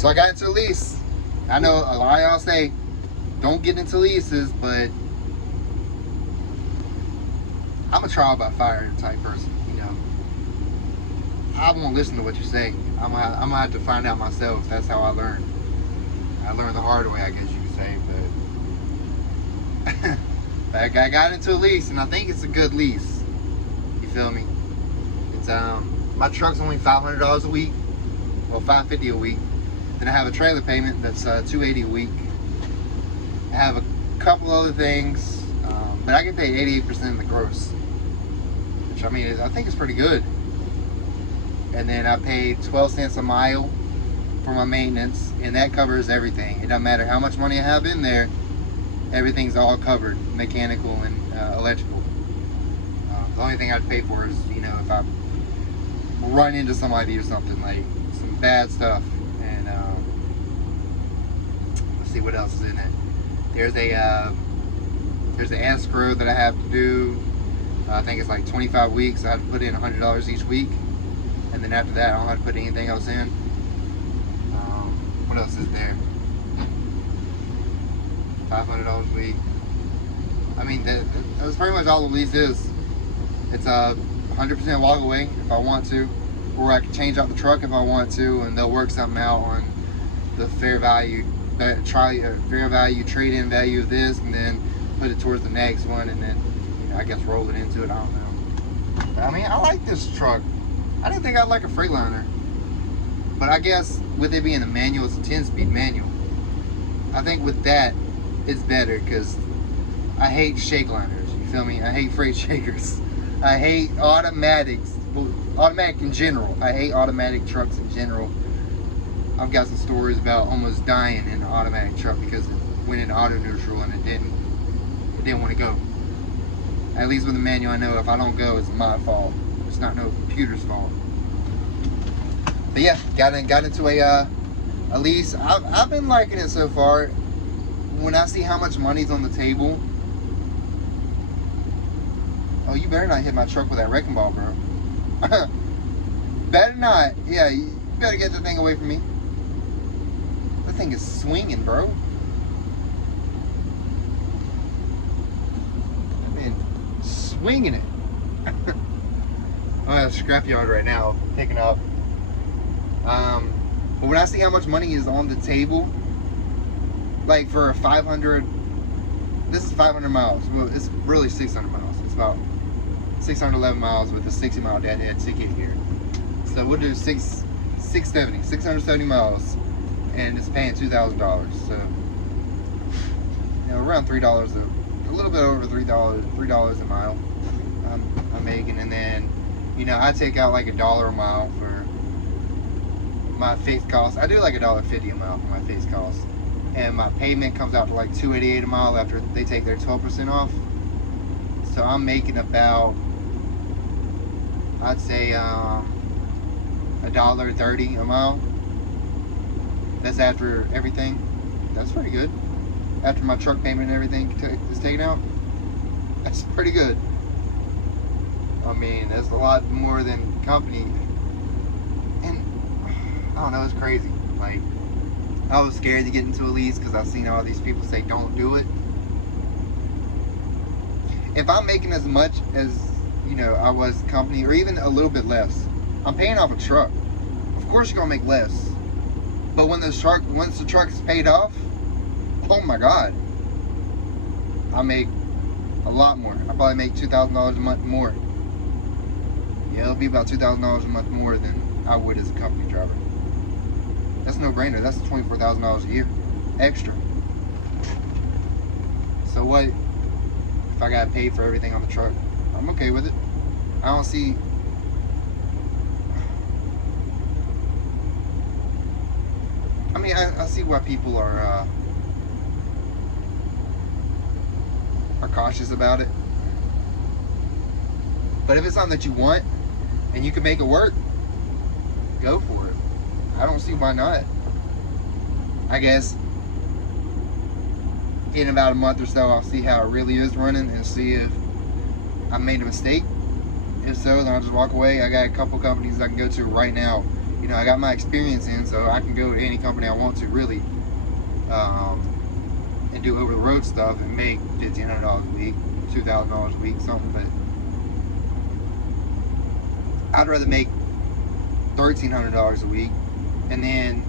So I got into a lease. I know a lot of y'all say don't get into leases, but I'm a trial by fire type person. You know, I won't listen to what you say. I'm gonna have to find out myself. That's how I learn. I learned the hard way, I guess you could say. But I got into a lease, and I think it's a good lease. You feel me? It's my truck's only $500 a week, well $550 a week. Then I have a trailer payment that's $280 a week. I have a couple other things, but I get paid 88% of the gross, which I mean I think is pretty good. And then I pay 12 cents a mile for my maintenance, and that covers everything. It doesn't matter how much money I have in there, everything's all covered, mechanical and electrical. The only thing I'd pay for is, you know, if I run into somebody or something, like some bad stuff. And let's see what else is in it. There's an escrow that I have to do. I think it's like 25 weeks. I have to put in $100 each week, and then after that I don't have to put anything else in. What else is there? $500 a week. I mean, that's pretty much all the lease is. It's a 100% walk away if I want to, or I can change out the truck if I want to, and they'll work something out on the fair value trade-in value of this, and then put it towards the next one, and then, you know, I guess roll it into it. I don't know. But, I mean, I like this truck. I didn't think I'd like a Freightliner, but I guess with it being a manual, it's a 10-speed manual. I think with that, it's better, because I hate shake liners. You feel me? I hate freight shakers. I hate automatics. Automatic in general. I hate automatic trucks in general. I've got some stories about almost dying in an automatic truck because it went into auto neutral and it didn't want to go. At least with the manual, I know if I don't go, it's my fault. It's not no computer's fault. But yeah, got into a lease. I've been liking it so far. When I see how much money's on the table, oh, you better not hit my truck with that wrecking ball, bro. Better not. Yeah, you better get the thing away from me. That thing is swinging, bro. I've been swinging it. I'm at a scrapyard right now, picking up. But when I see how much money is on the table, like for a 500, this is 500 miles. Well, it's really 600 miles. It's about 611 miles with a 60-mile deadhead ticket here. So we'll do 670 miles, and it's paying $2,000. So, you know, around $3, a little bit over $3 a mile. I'm making, and then, you know, I take out like $1 a mile for my fixed cost. I do like $1.50 a mile for my fixed cost, and my payment comes out to like $2.88 a mile after they take their 12% off. So I'm making about, I'd say $1.30 a mile. That's after everything. That's pretty good. After my truck payment and everything is taken out, that's pretty good. I mean, that's a lot more than company. And I don't know, it's crazy. Like, I was scared to get into a lease because I've seen all these people say don't do it. If I'm making as much as, you know, I was company, or even a little bit less, I'm paying off a truck. Of course you're gonna make less. But when once the truck is paid off, oh my God, I make a lot more. I probably make $2,000 a month more. Yeah, it'll be about $2,000 a month more than I would as a company driver. That's no brainer. That's $24,000 a year extra. So what if I got paid for everything on the truck? I'm okay with it. I don't see. I mean, I see why people are cautious about it. But if it's something that you want and you can make it work, go for it. I don't see why not. I guess in about a month or so, I'll see how it really is running and see if I made a mistake. If so, then I'll just walk away. I got a couple companies I can go to right now. You know, I got my experience in, so I can go to any company I want to, really, and do over the road stuff and make $1,500 a week, $2,000 a week, something. But I'd rather make $1,300 a week and then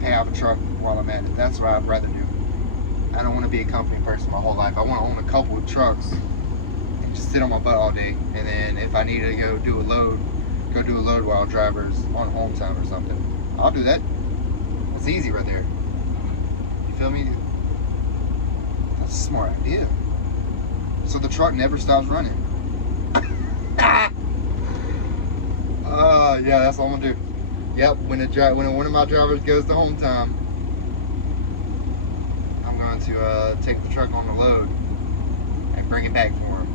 pay off a truck while I'm at it. That's what I'd rather do. I don't want to be a company person my whole life. I want to own a couple of trucks and just sit on my butt all day. And then if I need to go do a load while driver's on home time or something, I'll do that. That's easy right there. You feel me? That's a smart idea. So the truck never stops running. Yeah, that's what I'm gonna do. Yep, when one of my drivers goes to home time, I'm going to take the truck on the load and bring it back for him.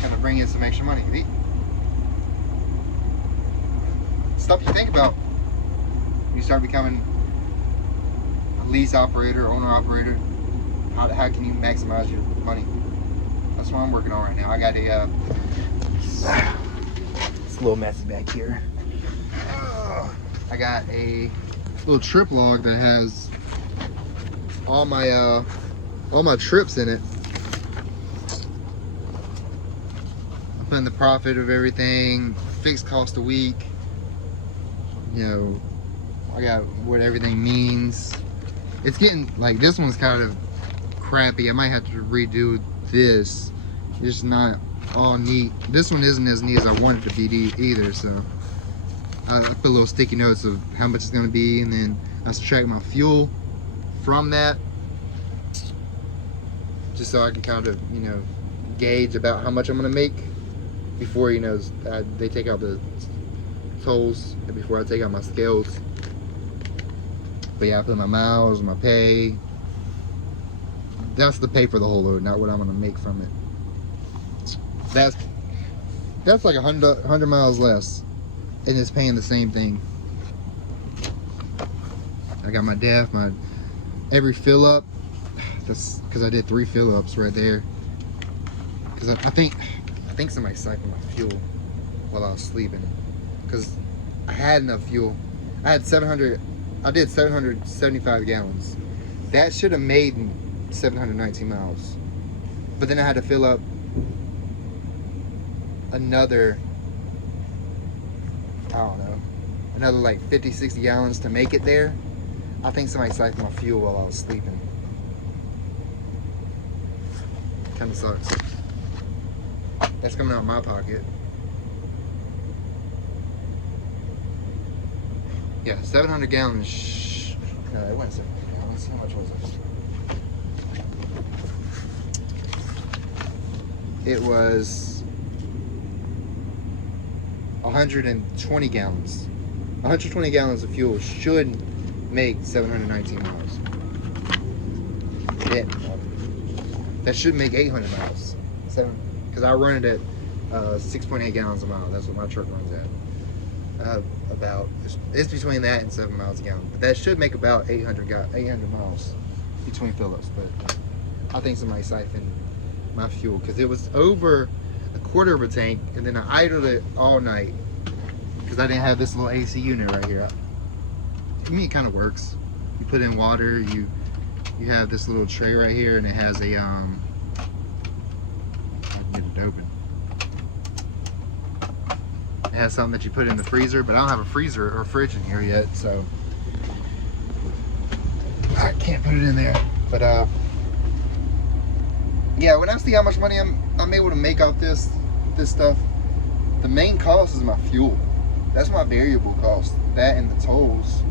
Kind of bring in some extra money. Stuff you think about when you start becoming a lease operator, owner operator. How can you maximize your money? That's what I'm working on right now. I got a it's a little messy back here. I got a little trip log that has all my trips in it. I'm putting the profit of everything, fixed cost a week. You know, I got what everything means. It's getting like, this one's kind of crappy. I might have to redo this. It's not all neat. This one isn't as neat as I wanted it to be either, so I put little sticky notes of how much it's going to be, and then I subtract my fuel from that, just so I can kind of, you know, gauge about how much I'm going to make before, you know, they take out the tolls, before I take out my scales. But yeah, I put my miles, my pay. That's the pay for the whole load, not what I'm gonna make from it. That's like 100 miles less, and it's paying the same thing. I got my def, my every fill up. That's because I did 3 fill ups right there. Because I think somebody siphoned my fuel while I was sleeping. Because I had enough fuel. I did 775 gallons. That should have made 719 miles. But then I had to fill up another, I don't know, another like 50, 60 gallons to make it there. I think somebody siphoned my fuel while I was sleeping. Kinda sucks. That's coming out of my pocket. Yeah, 700 gallons. No, it wasn't 700 gallons. How much was it? It was 120 gallons. 120 gallons of fuel should make 719 miles. Yeah, that should make 800 miles. Because I run it at 6.8 gallons a mile. That's what my truck runs at. It's between that and 7 miles a gallon, but that should make about 800 miles between fill-ups. But I think somebody siphoned my fuel because it was over a quarter of a tank, and then I idled it all night because I didn't have this little AC unit right here. I mean, it kind of works. You put in water, you have this little tray right here, and it has a I can get it open. It has something that you put in the freezer, but I don't have a freezer or fridge in here yet, so I can't put it in there. But yeah, when I see how much money I'm able to make off this stuff, the main cost is my fuel. That's my variable cost, that and the tolls.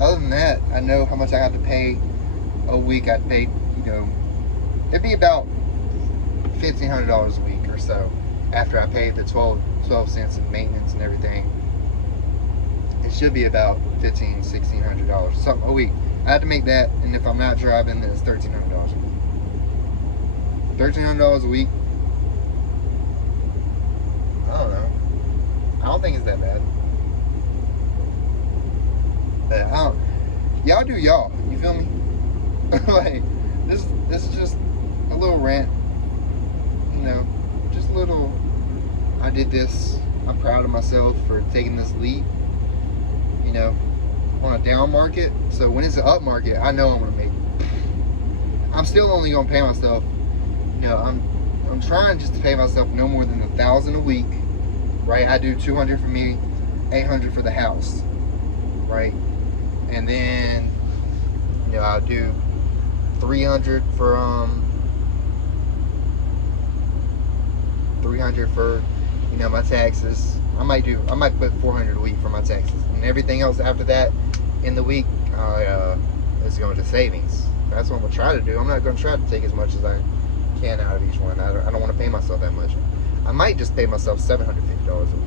Other than that, I know how much I have to pay a week. I'd pay, you know, it'd be about $1,500 a week or so after I paid the 12 cents in maintenance and everything. It should be about $1,500, $1,600 something a week. I have to make that, and if I'm not driving, then it's $1,300 a week. $1,300 a week. I don't know. I don't think it's that bad. But y'all do y'all. You feel me? Like this is just a little rant. You know, just a little. I did this. I'm proud of myself for taking this leap. You know, on a down market. So when it's an up market, I know I'm gonna make it. I'm still only gonna pay myself. You know, I'm trying just to pay myself no more than $1,000 a week. Right? I do 200 for me, 800 for the house. Right? And then, you know, I'll do 300 for 300 for, you know, my taxes. I might put 400 a week for my taxes, and everything else after that in the week is going to savings. That's what I'm gonna try to do. I'm not gonna try to take as much as I can out of each one. I don't want to pay myself that much. I might just pay myself $750 a week.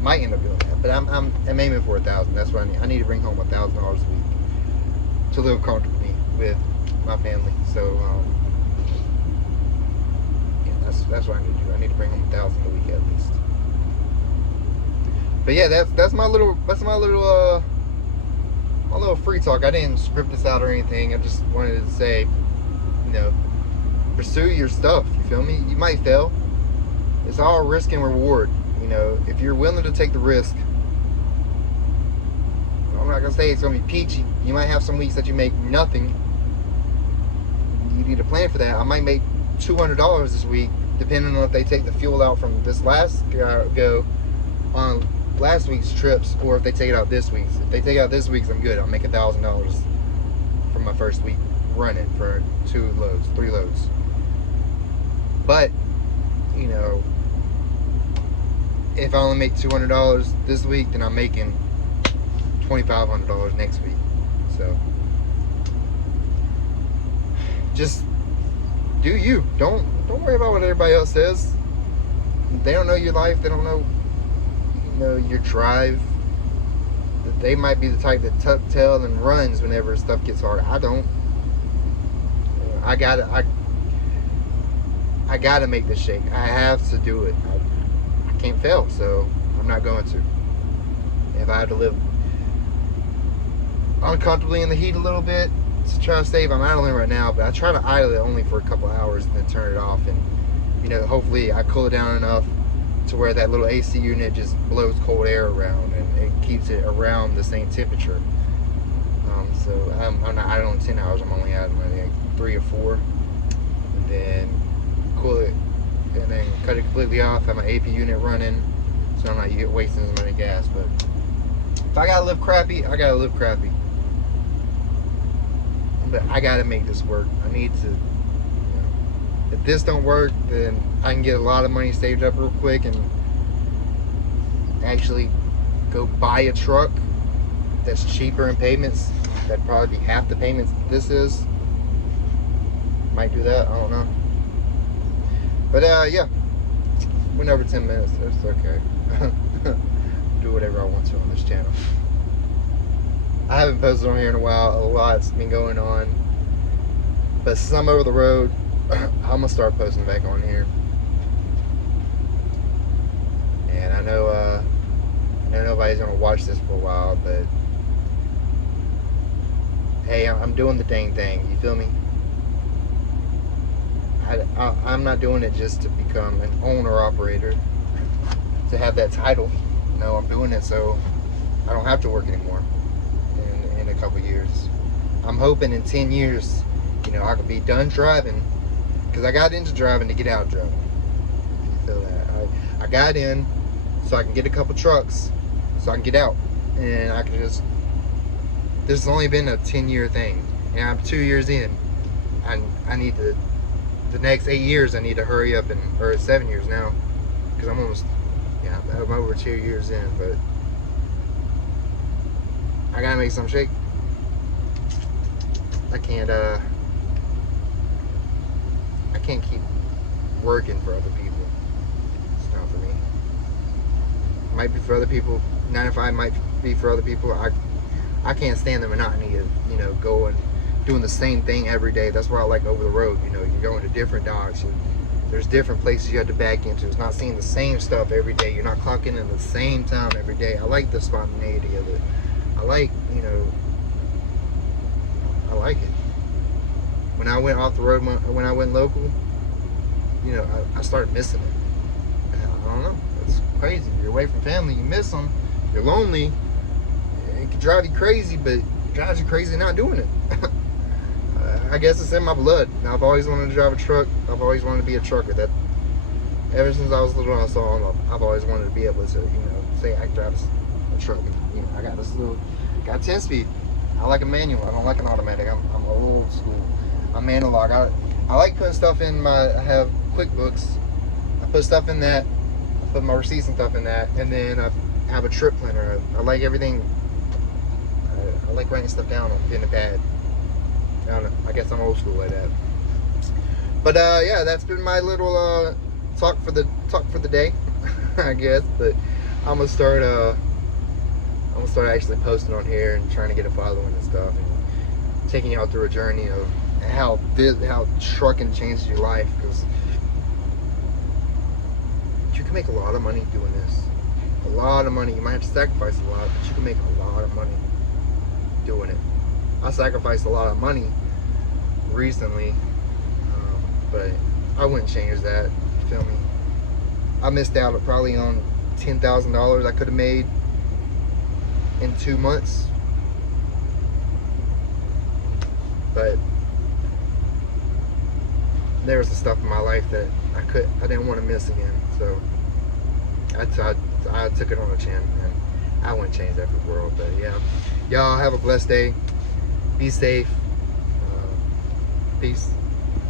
Might end up doing that, but I'm aiming for 1,000. That's what I need. I need to bring home $1,000 a week to live comfortably with my family. So yeah, that's what I need to do. I need to bring home 1,000 a week at least. But yeah, that's my little free talk. I didn't script this out or anything. I just wanted to say, you know, pursue your stuff. You feel me? You might fail. It's all risk and reward. You know, if you're willing to take the risk, I'm not gonna say it's gonna be peachy. You might have some weeks that you make nothing. You need to plan for that. I might make $200 this week, depending on if they take the fuel out from this last go on last week's trips, or if they take it out this week's. If they take it out this week's, I'm good. I'll make $1,000 from my first week running for 3 loads. But, you know, if I only make $200 this week, then I'm making $2,500 next week. So just do you. Don't worry about what everybody else says. They don't know your life. They don't know, you know, your drive. They might be the type that tuck tail and runs whenever stuff gets hard. I don't. I gotta make this shake. I have to do it. I can't fail, so I'm not going to. If I had to live uncomfortably in the heat a little bit to try to save, I'm idling right now, but I try to idle it only for a couple hours and then turn it off, and, you know, hopefully I cool it down enough to where that little AC unit just blows cold air around and it keeps it around the same temperature. So I'm not idling 10 hours. I'm only idling like 3 or 4, and then cool it, and then cut it completely off. Have my AP unit running, so I'm not wasting as much gas. But if I gotta live crappy, I gotta live crappy. But I gotta make this work. I need to. You know, if this don't work, then I can get a lot of money saved up real quick and actually go buy a truck that's cheaper in payments. That'd probably be half the payments this is. Might do that. I don't know. But yeah, went over 10 minutes. That's okay. Do whatever I want to on this channel. I haven't posted on here in a while. A lot's been going on. But since I'm over the road, I'm gonna start posting back on here. And I know nobody's gonna watch this for a while, but hey, I'm doing the dang thing. You feel me? I'm not doing it just to become an owner-operator, to have that title. No, I'm doing it so I don't have to work anymore in a couple years. I'm hoping in 10 years, you know, I could be done driving, because I got into driving to get out of driving. You feel that? I got in so I can get a couple trucks, so I can get out, and I can just. This has only been a 10-year thing, and I'm 2 years in. I need to. The next 8 years, I need to hurry up, or 7 years now, because I'm almost, yeah, I'm over 2 years in, but I gotta make some shake. I can't keep working for other people. It's not for me. It might be for other people. 9 to 5 might be for other people. I can't stand the monotony of, you know, going doing the same thing every day. That's why I like over the road. You know, you're going to different docks. There's different places you have to back into. It's not seeing the same stuff every day. You're not clocking in the same time every day. I like the spontaneity of it. I like, you know, I like it. When I went off the road, when I went local, you know, I started missing it. I don't know. It's crazy. You're away from family. You miss them. You're lonely. It can drive you crazy, but it drives you crazy not doing it. I guess it's in my blood. I've always wanted to drive a truck. I've always wanted to be a trucker. That ever since I was little, I saw them. I've always wanted to be able to, you know, say I can drive a truck. You know, I got this little, got 10 speed. I like a manual. I don't like an automatic. I'm old school. I'm analog. I like putting stuff in my. I have QuickBooks. I put stuff in that. I put my receipts and stuff in that, and then I have a trip planner. I like everything. I like writing stuff down in a pad. I don't know. I guess I'm old school like that. But yeah, that's been my little talk for the day, I guess. But I'm gonna start actually posting on here and trying to get a following and stuff, and taking you out through a journey of how trucking changes your life, because you can make a lot of money doing this. A lot of money. You might have to sacrifice a lot, but you can make a lot of money doing it. I sacrificed a lot of money recently, but I wouldn't change that. You feel me? I missed out probably on $10,000 I could have made in 2 months, but there was the stuff in my life that I didn't want to miss again. So I took it on the chin, and I wouldn't change that for the world. But yeah, y'all have a blessed day. Be safe. Peace.